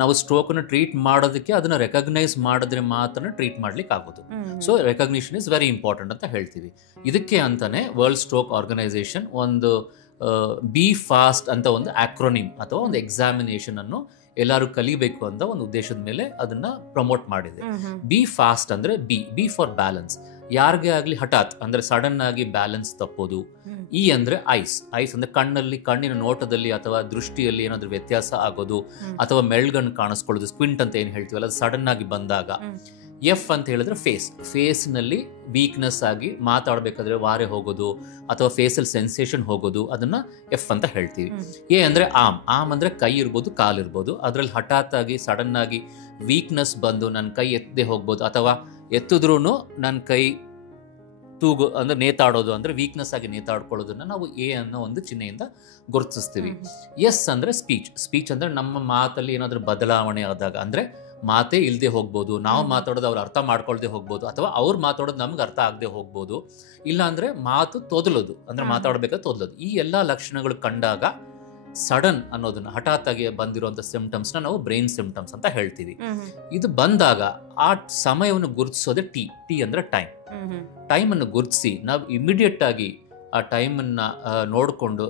ನಾವು ಸ್ಟ್ರೋಕ್ನ ಟ್ರೀಟ್ ಮಾಡೋದಕ್ಕೆ ಅದನ್ನು ರೆಕಗ್ನೈಸ್ ಮಾಡಿದ್ರೆ ಮಾತ್ರ ಟ್ರೀಟ್ ಮಾಡ್ಲಿಕ್ಕೆ ಆಗೋದು. So recognition is very important ಅಂತ ಹೇಳ್ತೀವಿ. ಇದಕ್ಕೆ ಅಂತಾನೆ ವರ್ಲ್ಡ್ ಸ್ಟ್ರೋಕ್ ಆರ್ಗನೈಸೇಷನ್ ಒಂದು ಬಿ ಫಾಸ್ಟ್ ಅಂತ ಒಂದು ಆಕ್ರೋನಿಮ್ ಅಥವಾ ಒಂದು ಎಕ್ಸಾಮಿನೇಷನ್ ಅನ್ನು ಎಲ್ಲರೂ ಕಲಿಬೇಕು ಅಂತ ಒಂದು ಉದ್ದೇಶದ ಮೇಲೆ ಅದನ್ನ ಪ್ರಮೋಟ್ ಮಾಡಿದೆ. ಬಿ ಫಾಸ್ಟ್ ಅಂದ್ರೆ ಬಿ ಫಾರ್ ಬ್ಯಾಲೆನ್ಸ್. ಯಾರಿಗೆ ಆಗ್ಲಿ ಹಠಾತ್ ಅಂದ್ರೆ ಸಡನ್ ಆಗಿ ಬ್ಯಾಲೆನ್ಸ್ ತಪ್ಪೋದು. ಇ ಅಂದ್ರೆ ಐಸ್ ಅಂದ್ರೆ ಕಣ್ಣಿನ ನೋಟದಲ್ಲಿ ಅಥವಾ ದೃಷ್ಟಿಯಲ್ಲಿ ಏನಾದ್ರೂ ವ್ಯತ್ಯಾಸ ಆಗೋದು ಅಥವಾ ಮೆಲ್ಗಣ್ಣು ಕಾಣಿಸ್ಕೊಳ್ಳೋದು, ಸ್ಕ್ವಿಂಟ್ ಅಂತ ಏನ್ ಹೇಳ್ತೀವಲ್ಲ, ಅದು ಸಡನ್ ಆಗಿ ಬಂದಾಗ. ಎಫ್ ಅಂತ ಹೇಳಿದ್ರೆ ಫೇಸ್ನಲ್ಲಿ ವೀಕ್ನೆಸ್ ಆಗಿ ಮಾತಾಡಬೇಕಾದ್ರೆ ವಾರೆ ಹೋಗೋದು ಅಥವಾ ಫೇಸಲ್ಲಿ ಸೆನ್ಸೇಷನ್ ಹೋಗೋದು, ಅದನ್ನ ಎಫ್ ಅಂತ ಹೇಳ್ತೀವಿ. ಎ ಅಂದ್ರೆ ಆಮ್ ಅಂದ್ರೆ ಕೈ ಇರ್ಬೋದು, ಕಾಲ್ ಇರ್ಬೋದು. ಅದರಲ್ಲಿ ಹಠಾತ್ ಆಗಿ ಸಡನ್ ಆಗಿ ವೀಕ್ನೆಸ್ ಬಂದು ನನ್ನ ಕೈ ಎತ್ತದೆ ಹೋಗ್ಬೋದು ಅಥವಾ ಎತ್ತಿದ್ರೂ ನನ್ನ ಕೈ ತೂಗು ಅಂದ್ರೆ ನೇತಾಡೋದು, ಅಂದ್ರೆ ವೀಕ್ನೆಸ್ ಆಗಿ ನೇತಾಡ್ಕೊಳ್ಳೋದನ್ನ ನಾವು ಎ ಅನ್ನೋ ಒಂದು ಚಿಹ್ನೆಯಿಂದ ಗುರುತಿಸ್ತೀವಿ. ಎಸ್ ಅಂದ್ರೆ ಸ್ಪೀಚ್ ಅಂದ್ರೆ ನಮ್ಮ ಮಾತಲ್ಲಿ ಏನಾದ್ರೂ ಬದಲಾವಣೆ ಆದಾಗ, ಅಂದ್ರೆ ಮಾತೇ ಇಲ್ಲದೆ ಹೋಗ್ಬೋದು, ನಾವು ಮಾತಾಡೋದು ಅವ್ರು ಅರ್ಥ ಮಾಡ್ಕೊಳ್ದೆ ಹೋಗ್ಬೋದು ಅಥವಾ ಅವ್ರು ಮಾತಾಡೋದು ನಮ್ಗೆ ಅರ್ಥ ಆಗದೆ ಹೋಗ್ಬೋದು. ಇಲ್ಲ ಅಂದ್ರೆ ಮಾತು ತೊದಲೋದು, ಅಂದ್ರೆ ಮಾತಾಡ್ಬೇಕಾದ್ರೆ ತೊದಲೋದು. ಈ ಎಲ್ಲಾ ಲಕ್ಷಣಗಳು ಕಂಡಾಗ ಸಡನ್ ಅನ್ನೋದನ್ನ ಹಠಾತ್ ಆಗಿ ಬಂದಿರುವಂತ ಸಿಂಪ್ಟಮ್ಸ್ನ ನಾವು ಬ್ರೈನ್ ಸಿಂಪ್ಟಮ್ಸ್ ಅಂತ ಹೇಳ್ತೀವಿ. ಇದು ಬಂದಾಗ ಆ ಸಮಯವನ್ನು ಗುರುತಿಸೋದೇ ಟಿ ಅಂದ್ರೆ ಟೈಮ್ ಅನ್ನು ಗುರುತಿಸಿ ನಾವು ಇಮಿಡಿಯೇಟ್ ಆಗಿ ಆ ಟೈಮನ್ನ ನೋಡಿಕೊಂಡು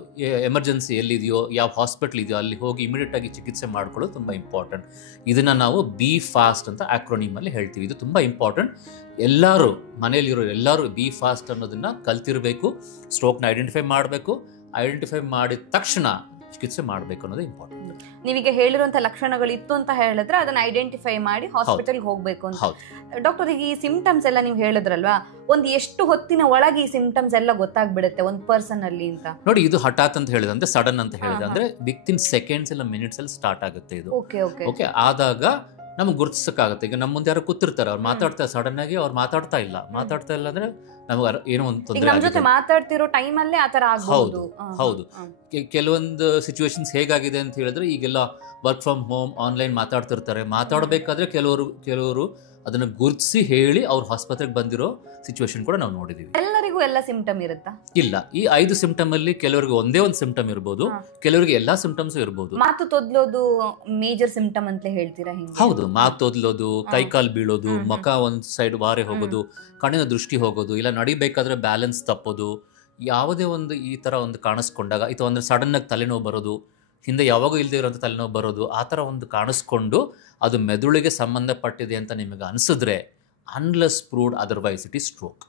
ಎಮರ್ಜೆನ್ಸಿ ಎಲ್ಲಿದೆಯೋ, ಯಾವ ಹಾಸ್ಪಿಟಲ್ ಇದೆಯೋ ಅಲ್ಲಿ ಹೋಗಿ ಇಮಿಡಿಯೇಟ್ ಆಗಿ ಚಿಕಿತ್ಸೆ ಮಾಡ್ಕೊಳ್ಳೋದು ತುಂಬ ಇಂಪಾರ್ಟೆಂಟ್. ಇದನ್ನ ನಾವು ಬಿ ಫಾಸ್ಟ್ ಅಂತ ಆಕ್ರೋನಿಮ್ ಅಲ್ಲಿ ಹೇಳ್ತೀವಿ. ಇದು ತುಂಬ ಇಂಪಾರ್ಟೆಂಟ್. ಎಲ್ಲರೂ ಮನೆಯಲ್ಲಿರೋ ಎಲ್ಲರೂ ಬಿ ಫಾಸ್ಟ್ ಅನ್ನೋದನ್ನ ಕಲ್ತಿರ್ಬೇಕು. ಸ್ಟ್ರೋಕ್ನ ಐಡೆಂಟಿಫೈ ಮಾಡಬೇಕು. ಐಡೆಂಟಿಫೈ ಮಾಡಿದ ತಕ್ಷಣ ಚಿಕಿತ್ಸೆ ಮಾಡಬೇಕು ಅನ್ನೋದು ಇಂಪಾರ್ಟೆಂಟ್. ನೀವೀಗ ಹೇಳಿರುವಂತ ಲಕ್ಷಣಗಳಿತ್ತು ಅಂತ ಹೇಳಿದ್ರೆ ಅದನ್ನ ಐಡೆಂಟಿಫೈ ಮಾಡಿ ಹಾಸ್ಪಿಟಲ್ಗೆ ಹೋಗ್ಬೇಕು ಅಂತ. ಡಾಕ್ಟರ್, ಈಗ ಈ ಸಿಂಪ್ಟಮ್ಸ್ ಎಲ್ಲ ನೀವು ಹೇಳಿದ್ರಲ್ವಾ, ಒಂದು ಎಷ್ಟು ಹೊತ್ತಿನ ಒಳಗೆ ಈ ಸಿಂಪ್ಟಮ್ಸ್ ಎಲ್ಲ ಗೊತ್ತಾಗ್ಬಿಡುತ್ತೆ ಒಂದು ಪರ್ಸನ್ ಅಲ್ಲಿ ಅಂತ? ನೋಡಿ, ಇದು ಹಠಾತ್ ಅಂತ ಹೇಳಿದ್ರೆ ಅಂದ್ರೆ ಸಡನ್ ಅಂತ ಹೇಳಿದ್ರೆ ಅಂದ್ರೆ ವಿತಿನ್ ಸೆಕೆಂಡ್ಸ್ ಇಲ್ಲ ಮಿನಿಟ್ಸ್ ಅಲ್ಲಿ ಸ್ಟಾರ್ಟ್ ಆಗುತ್ತೆ ಇದು. ಓಕೆ, ಆದಾಗ ನಮ್ಗೆ ಗುರುತಿಸಕ್ಕಾಗತ್ತೆ. ಈಗ ನಮ್ಮ ಮುಂದೆ ಯಾರು ಕೂತಿರ್ತಾರೆ, ಅವ್ರು ಮಾತಾಡ್ತಾರೆ, ಸಡನ್ ಆಗಿ ಅವ್ರು ಮಾತಾಡ್ತಾ ಇಲ್ಲ ಅಂದ್ರೆ ನಮ್ಗೆ ಏನೋ ಒಂದು ತೊಂದರೆ ಮಾತಾಡ್ತಿರೋ ಟೈಮ್ ಅಲ್ಲೇ ಆತರ. ಹೌದು. ಕೆಲವೊಂದು ಸಿಚುವೇಶನ್ಸ್ ಹೇಗಾಗಿದೆ ಅಂತ ಹೇಳಿದ್ರೆ, ಈಗೆಲ್ಲ ವರ್ಕ್ ಫ್ರಮ್ ಹೋಮ್, ಆನ್ಲೈನ್ ಮಾತಾಡ್ತಿರ್ತಾರೆ. ಮಾತಾಡ್ಬೇಕಾದ್ರೆ ಕೆಲವರು ಅದನ್ನ ಗುರುತಿಸಿ ಹೇಳಿ ಅವ್ರ ಆಸ್ಪತ್ರೆಗೆ ಬಂದಿರೋ ಸಿಚುವೇಶನ್ ಕೂಡ ನಾವು ನೋಡಿದೀವಿ. ಎಲ್ಲರಿಗೂ ಎಲ್ಲ ಸಿಂಪ್ಟಮ್ ಇರುತ್ತಾ? ಇಲ್ಲ, ಈ 5 ಸಿಂಪ್ಟಮ್ ಅಲ್ಲಿ ಕೆಲವರಿಗೆ ಒಂದೇ ಒಂದು ಸಿಂಪ್ಟಮ್ ಇರ್ಬೋದು, ಕೆಲವರಿಗೆ ಎಲ್ಲಾ ಸಿಂಪ್ಟಮ್ಸ್ ಇರ್ಬೋದು. ಮಾತು ತೊದ್ಲೋದು ಮೇಜರ್ ಸಿಂಪ್ಟಮ್ ಅಂತ ಹೇಳ್ತೀರಾ? ಹೌದು, ಮಾತು ತೊದ್ಲೋದು, ಕೈಕಾಲ್ ಬೀಳೋದು, ಮುಖ ಒಂದ್ ಸೈಡ್ ವಾರೆ ಹೋಗೋದು, ಕಣ್ಣಿನ ದೃಷ್ಟಿ ಹೋಗೋದು, ಇಲ್ಲ ನಡಿಬೇಕಾದ್ರೆ ಬ್ಯಾಲೆನ್ಸ್ ತಪ್ಪೋದು, ಯಾವುದೇ ಒಂದು ಈ ತರ ಒಂದು ಕಾಣಿಸ್ಕೊಂಡಾಗ, ಇದು ಅಂದ್ರೆ ಸಡನ್ ಆಗಿ ತಲೆನೋವು ಬರೋದು, ಹಿಂದೆ ಯಾವಾಗೂ ಇಲ್ಲದೆ ಇರೋಂಥ ತಲೆನೋವು ಬರೋದು, ಆ ಥರ ಒಂದು ಕಾಣಿಸ್ಕೊಂಡು ಅದು ಮೆದುಳಿಗೆ ಸಂಬಂಧಪಟ್ಟಿದೆ ಅಂತ ನಿಮಗೆ ಅನಿಸಿದ್ರೆ, unless proved otherwise it is stroke.